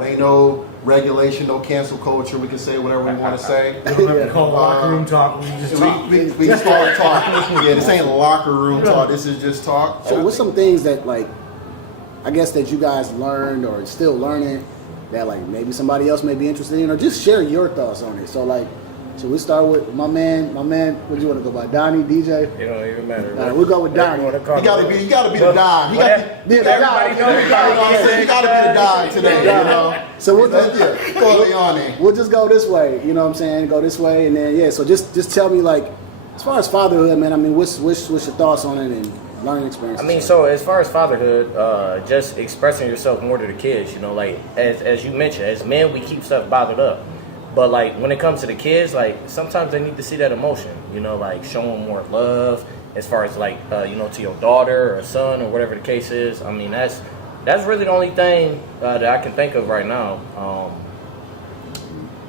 Ain't no regulation, no cancel culture. We can say whatever we want to say. We don't have to call it locker room talk. We just talk. We just start talking. Yeah, this ain't locker room talk. This is just talk. So what's some things that, like, I guess that you guys learned or still learning that, like, maybe somebody else may be interested in, or just share your thoughts on it. So, like, should we start with my man, what do you want to go by? Donnie, DJ? It don't even matter. All right, we'll go with Donnie. You gotta be the Don. You gotta be the Don today, you know. So we'll just go this way, you know what I'm saying? Go this way, and then so just tell me, like, as far as fatherhood, man. I mean, what's your thoughts on it and learning experiences? I mean, so as far as fatherhood, just expressing yourself more to the kids, you know, like as you mentioned, as men we keep stuff bottled up. But, like, when it comes to the kids, like, sometimes they need to see that emotion, you know, like, show them more love as far as, like, you know, to your daughter or son or whatever the case is. I mean, that's really the only thing that I can think of right now.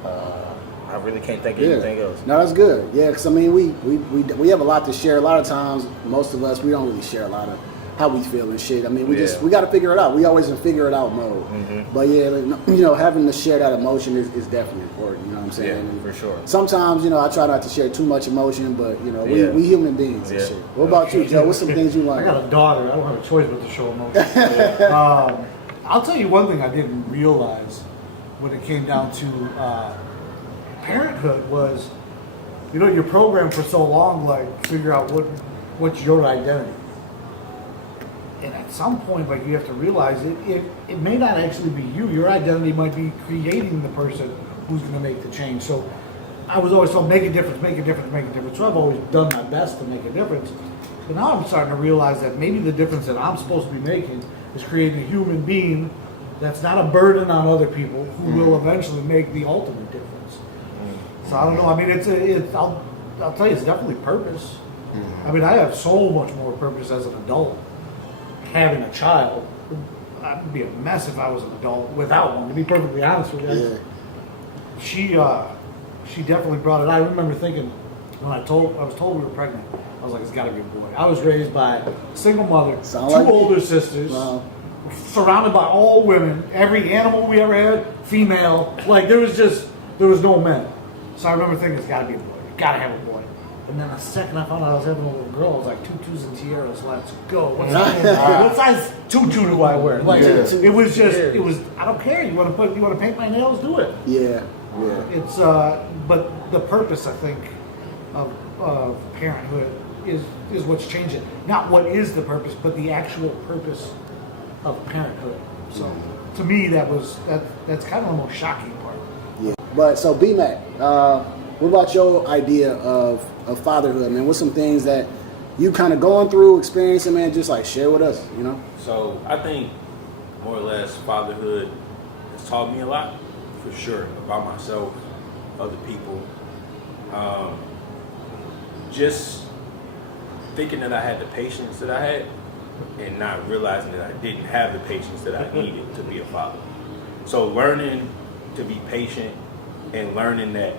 I really can't think of anything else. No, that's good. Yeah, because, I mean, we have a lot to share. A lot of times, most of us, we don't really share a lot of how we feel and shit. I mean, we got to figure it out. We always in figure it out mode. Mm-hmm. But yeah, you know, having to share that emotion is definitely important. You know what I'm saying? Yeah, for sure. Sometimes, you know, I try not to share too much emotion, but you know, we human beings and shit. What about you, Joe? What's some things you learned? I got a daughter. I don't have a choice but to show emotion. I'll tell you one thing I didn't realize when it came down to parenthood was, you know, you're programmed for so long, like, figure out what's your identity. And at some point, like, you have to realize it may not actually be you. Your identity might be creating the person who's going to make the change. So I was always told, make a difference, make a difference, make a difference. So I've always done my best to make a difference. But now I'm starting to realize that maybe the difference that I'm supposed to be making is creating a human being that's not a burden on other people who will eventually make the ultimate difference. So I don't know. I mean, I'll tell you, it's definitely purpose. I mean, I have so much more purpose as an adult. Having a child, I'd be a mess if I was an adult without one, to be perfectly honest with you. Yeah. She definitely brought it. I remember thinking when I was told we were pregnant, I was like, it's got to be a boy. I was raised by a single mother, two older sisters, surrounded by all women. Every animal we ever had, female. Like, there was no men. So I remember thinking, it's got to be a boy. You got to have a boy. And then the second I found out I was having a little girl, I was like, tutus and tiaras, let's go. What size tutu do I wear? Like, it was I don't care. You want to paint my nails? Do it. Yeah. It's but the purpose, I think, of parenthood is what's changing. Not what is the purpose, but the actual purpose of parenthood. So to me, that's kind of the most shocking part. Yeah. But so B-Mac, what about your idea of fatherhood, man? What's some things that you kind of going through, experiencing, man? Just like share with us, you know? So I think more or less fatherhood has taught me a lot, for sure, about myself, other people. Just thinking that I had the patience that I had and not realizing that I didn't have the patience that I needed to be a father. So learning to be patient and learning that,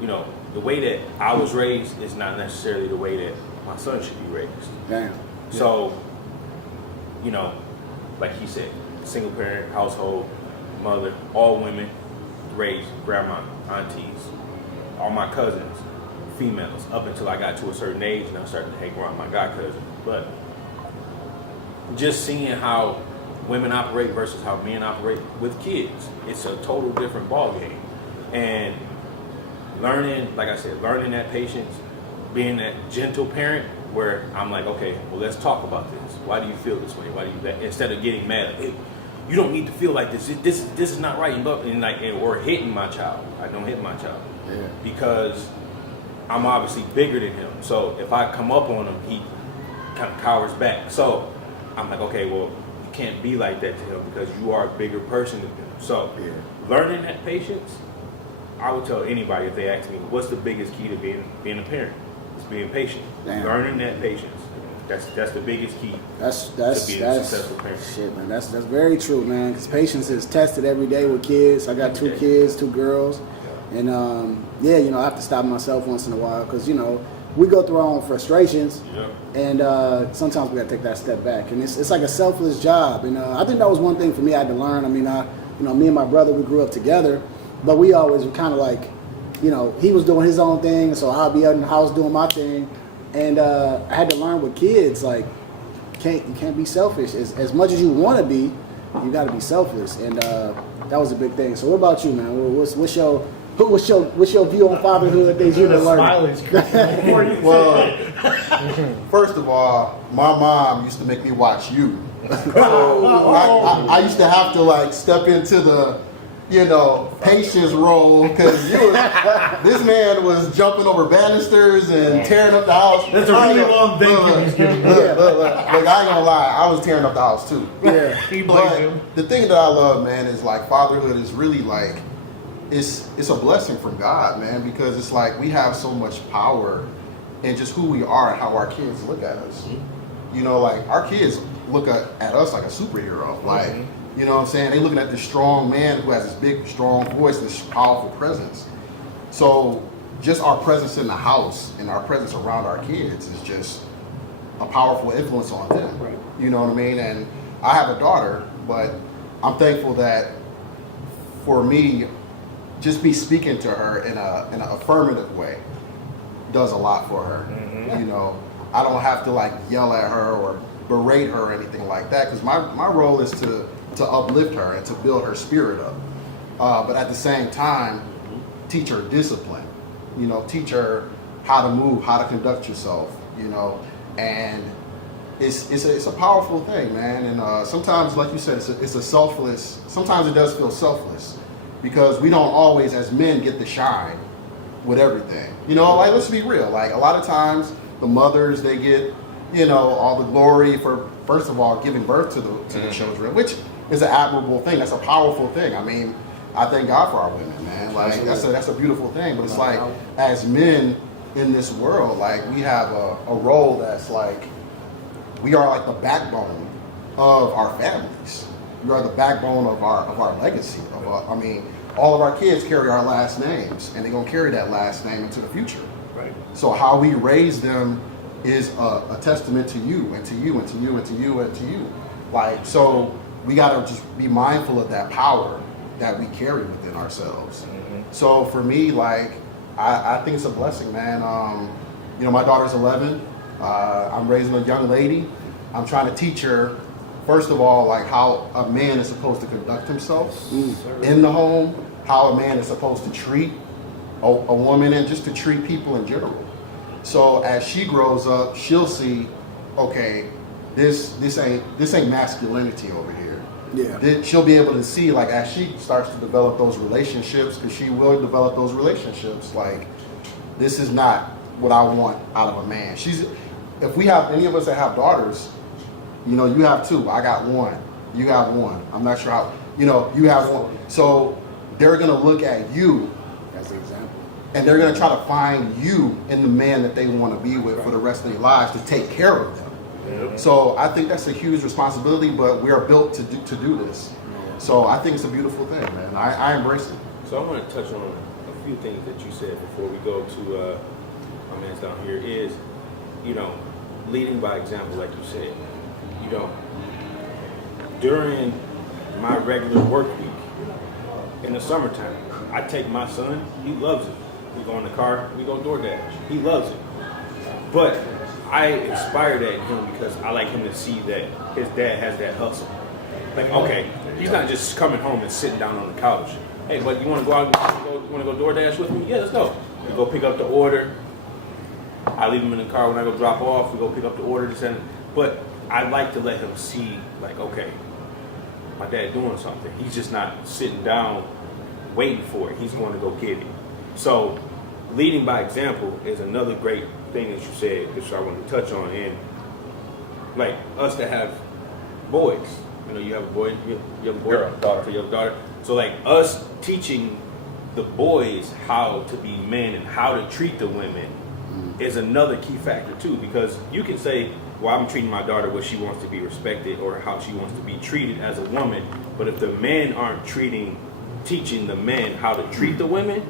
you know, the way that I was raised is not necessarily the way that my son should be raised. Damn. So, you know, like he said, single parent, household, mother, all women, raised grandma, aunties, all my cousins, females, up until I got to a certain age and I started to hang around my god cousins. But just seeing how women operate versus how men operate with kids, it's a total different ball game. And learning, like I said, learning that patience, being that gentle parent where I'm like, okay, well, let's talk about this. Why do you feel this way? Why do you, instead of getting mad, hey, you don't need to feel like this. This is not right. Or hitting my child. I don't hit my child because I'm obviously bigger than him. So if I come up on him, he kind of cowers back. So I'm like, okay, well, you can't be like that to him because you are a bigger person than him. So learning that patience, I would tell anybody if they ask me, what's the biggest key to being a parent? It's being patient. Damn. Learning that patience. That's the biggest key. That's to being a successful parent. Shit, man. That's very true, man. Because patience is tested every day with kids. I got two kids, 2 girls, and you know, I have to stop myself once in a while because, you know, we go through our own frustrations, and sometimes we got to take that step back. And it's like a selfless job. And I think that was one thing for me I had to learn. I mean, me and my brother, we grew up together, but we always were kind of like, he was doing his own thing, so I'll be out in the house doing my thing. And I had to learn with kids, like, you can't be selfish. As much as you want to be, you got to be selfless. And that was a big thing. So what about you, man? What's your view on fatherhood? Things you've been learning. Well, first of all, my mom used to make me watch you. I used to have to like step into the, patience role because this man was jumping over banisters and tearing up the house. That's a really long thinking he's giving me. Look, I ain't gonna lie, I was tearing up the house too. Yeah. He blames him. But the thing that I love, man, is like fatherhood is really like it's a blessing from God, man, because it's like we have so much power in just who we are and how our kids look at us. Like our kids look at us like a superhero. Like, you know what I'm saying? They looking at this strong man who has this big, strong voice, this powerful presence. So just our presence in the house and our presence around our kids is just a powerful influence on them. Right. You know what I mean? And I have a daughter, but I'm thankful that for me, just be speaking to her in an affirmative way does a lot for her. I don't have to like yell at her or berate her or anything like that, because my role is to uplift her and to build her spirit up. But at the same time, teach her discipline. Teach her how to move, how to conduct yourself. And it's a powerful thing, man. And sometimes, like you said, it's a selfless. Sometimes it does feel selfless because we don't always, as men, get the shine with everything. Like let's be real. Like a lot of times, the mothers, they get all the glory for, first of all, giving birth to the children, which is an admirable thing. That's a powerful thing. I mean, I thank God for our women, man. Like that's a beautiful thing. But it's like, as men in this world, like we have a role that's like, we are like the backbone of our families. We are the backbone of our legacy. All of our kids carry our last names, and they're gonna carry that last name into the future. Right. So how we raise them is a testament to you and to you and to you and to you and to you. Like, so we gotta just be mindful of that power that we carry within ourselves. So for me, like, I think it's a blessing, man. My daughter's 11. I'm raising a young lady. I'm trying to teach her, first of all, like how a man is supposed to conduct himself in the home, how a man is supposed to treat a woman, and just to treat people in general. So as she grows up, she'll see, okay, this ain't masculinity over here. Yeah. She'll be able to see, like, as she starts to develop those relationships, because she will develop those relationships, like, this is not what I want out of a man. If we have any of us that have daughters, you have two. I got one. You have one. I'm not sure how, you have one. So they're going to look at you As an example. and they're going to try to find you in the man that they want to be with for the rest of their lives, to take care of them. So I think that's a huge responsibility, but we are built to do this. So I think it's a beautiful thing, man. I embrace it. So I want to touch on a few things that you said before we go to my man's down here is, leading by example, like you said. During my regular work week, in the summertime, I take my son, he loves it. We go in the car, we go DoorDash. He loves it. But I inspire that in him because I like him to see that his dad has that hustle. Like, okay, he's not just coming home and sitting down on the couch. Hey, but you want to go out and want to go DoorDash with me? Yeah, let's go. We go pick up the order. I leave him in the car when I go drop off. We go pick up the order. But I like to let him see, like, okay, my dad doing something. He's just not sitting down waiting for it. He's going to go get it. So leading by example is another great thing that you said, which I want to touch on. And like us that have boys, you have a boy, you have a boy, Daughter. you have a daughter. So like us teaching the boys how to be men and how to treat the women is another key factor too, because you can say, well, I'm treating my daughter what she wants to be respected or how she wants to be treated as a woman, but if the men aren't teaching the men how to treat the women,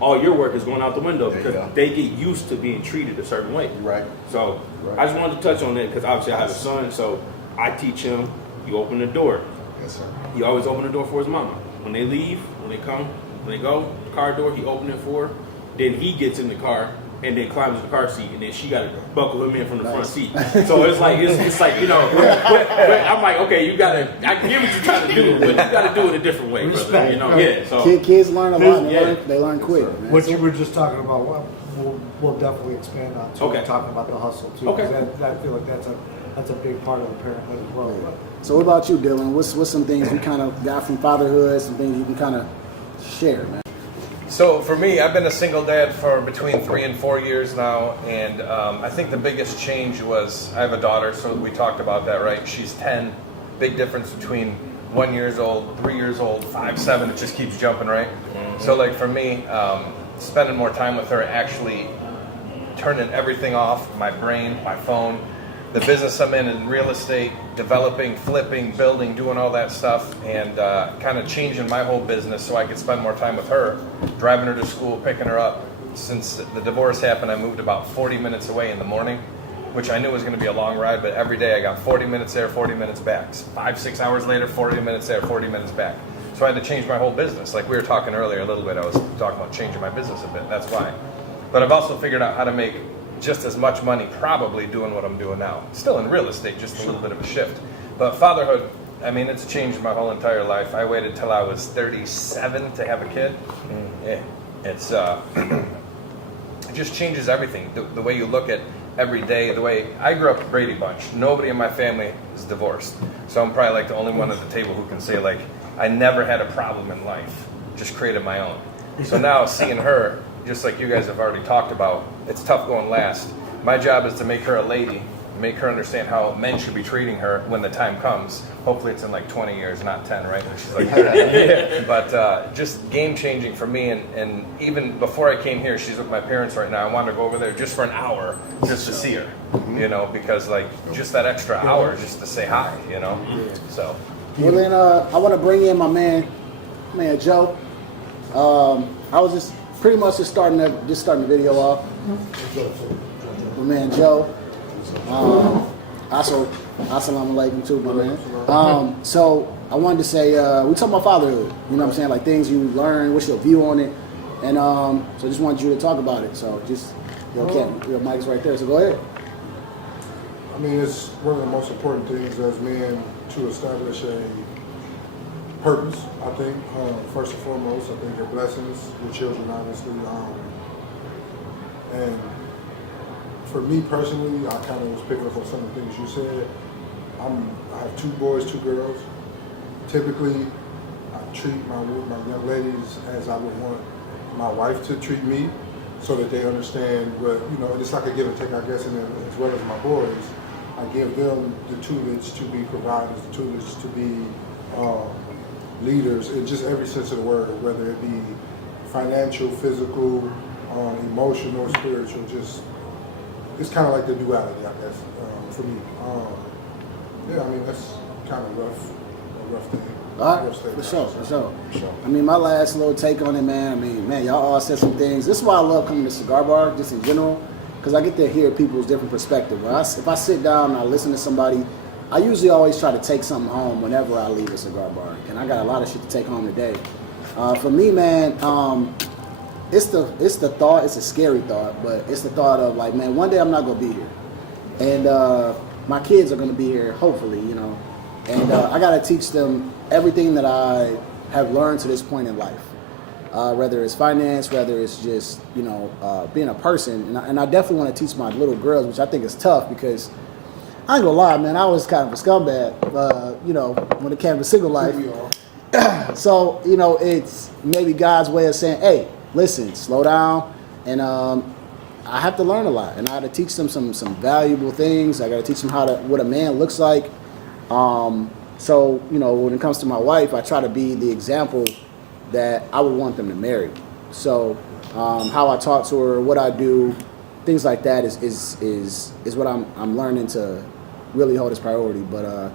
all your work is going out the window because they get used to being treated a certain way. Right. So I just wanted to touch on that because obviously I have a son, so I teach him, you open the door. Yes, sir. He always opened the door for his mama. When they leave, when they come, when they go, car door, he opened it for her. Then he gets in the car and then climbs in the car seat, and then she got to buckle him in from the front seat. So it's like you know. But I'm like, okay, you gotta. I get what you're trying to do, but you gotta do it a different way, brother. You know, yeah. So Kids learn a lot. They learn quick. Man. What you were just talking about, we'll definitely expand on too. Okay. Talking about the hustle too. Okay. 'Cause I feel like that's a big part of the parenthood as well. Yeah. So what about you, Dylan? What's some things you kind of got from fatherhood? Some things you can kind of share, man. So for me, I've been a single dad for between 3 and 4 years now, and I think the biggest change was I have a daughter, so we talked about that, right? She's 10. Big difference between 1 year old, 3 years old, 5, 7. It just keeps jumping, right? So like for me, spending more time with her, actually turning everything off, my brain, my phone, the business I'm in real estate, developing, flipping, building, doing all that stuff, and kind of changing my whole business so I could spend more time with her, driving her to school, picking her up. Since the divorce happened, I moved about 40 minutes away in the morning, which I knew was going to be a long ride, but every day I got 40 minutes there, 40 minutes back. 5, 6 hours later, 40 minutes there, 40 minutes back. So I had to change my whole business. Like we were talking earlier a little bit, I was talking about changing my business a bit, that's why. But I've also figured out how to make just as much money probably doing what I'm doing now. Still in real estate, just a little bit of a shift. But fatherhood, I mean, it's changed my whole entire life. I waited till I was 37 to have a kid. Yeah, it's it just changes everything. The way you look at every day, the way I grew up a Brady Bunch. Nobody in my family is divorced. So I'm probably like the only one at the table who can say like, I never had a problem in life, just created my own. So now seeing her, just like you guys have already talked about, it's tough going last. My job is to make her a lady, make her understand how men should be treating her when the time comes. Hopefully it's in like 20 years, not 10, right? And she's like, yeah. But just game changing for me. And even before I came here, she's with my parents right now. I wanted to go over there just for an hour just to see her, you know, because like just that extra hour just to say hi, you know? So. Well then, I want to bring in my man Joe. I was just pretty much just starting the video off. My man Joe. Also, assalamu alaikum too, my man. So I wanted to say, we talking about fatherhood. You know what I'm saying? Like things you learn, what's your view on it? And so I just wanted you to talk about it. So just, your mic's right there. So go ahead. I mean, it's one of the most important things as men to establish a purpose, I think. First and foremost, I think your blessings, your children, obviously. And for me personally, I kind of was picking up on some of the things you said. I have 2 boys, 2 girls. Typically, I treat my young ladies as I would want my wife to treat me, so that they understand what, you know, it's like a give and take, I guess, and as well as my boys. I give them the tutelage to be providers, the tutelage to be leaders in just every sense of the word, whether it be financial, physical, emotional, spiritual. Just it's kind of like the duality, I guess, for me. Yeah, I mean that's kind of a rough thing. All right, for sure. I mean, my last little take on it, man, y'all all said some things. This is why I love coming to Cigar Bar, just in general, because I get to hear people's different perspective. If I sit down and I listen to somebody, I usually always try to take something home whenever I leave a cigar bar, and I got a lot of shit to take home today. For me, man, it's the thought. It's a scary thought, but it's the thought of like, man, one day I'm not gonna be here, and my kids are gonna be here, hopefully, you know, and I gotta teach them everything that I have learned to this point in life. Whether it's finance, whether it's just, you know, being a person. And I definitely want to teach my little girls, which I think is tough because I ain't gonna lie, man, I was kind of a scumbag, you know, when it came to single life. So, you know, it's maybe God's way of saying, hey, listen, slow down. And I have to learn a lot. And I had to teach them some valuable things. I got to teach them what a man looks like. So, you know, when it comes to my wife, I try to be the example that I would want them to marry. So how I talk to her, what I do, things like that is what I'm learning to really hold as priority. But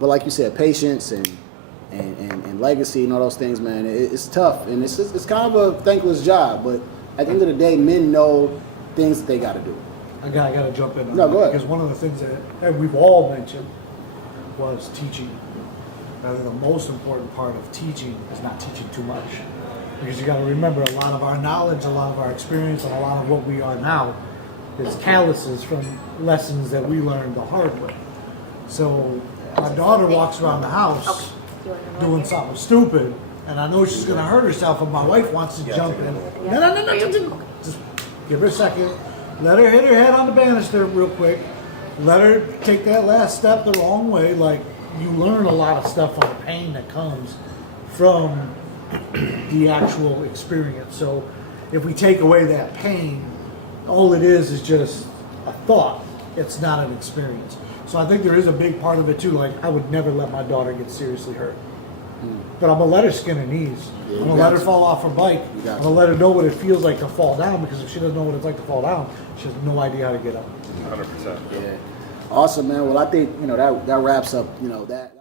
like you said, patience and legacy and all those things, man, it's tough, and it's kind of a thankless job. But at the end of the day, men know things that they got to do. I got to jump in on No, that go ahead. because one of the things that we've all mentioned was teaching I think the most important part of teaching is not teaching too much. Because you got to remember, a lot of our knowledge, a lot of our experience, and a lot of what we are now is calluses from lessons that we learned the hard way. So my daughter walks around the house doing something stupid, and I know she's going to hurt herself, and my wife wants to jump in. No. Just give her a second. Let her hit her head on the banister real quick. Let her take that last step the wrong way. Like, you learn a lot of stuff on the pain that comes from the actual experience. So if we take away that pain, all it is just a thought. It's not an experience. So I think there is a big part of it too. Like, I would never let my daughter get seriously hurt. But I'm going to let her skin her knees. Yeah, I'm going to let her fall off her bike. I'm got going to let her know what it feels like to fall down, because if she doesn't know what it's like to fall down, she has no idea how to get up. 100%. Yeah. Awesome, man. Well, I think, that wraps up, that.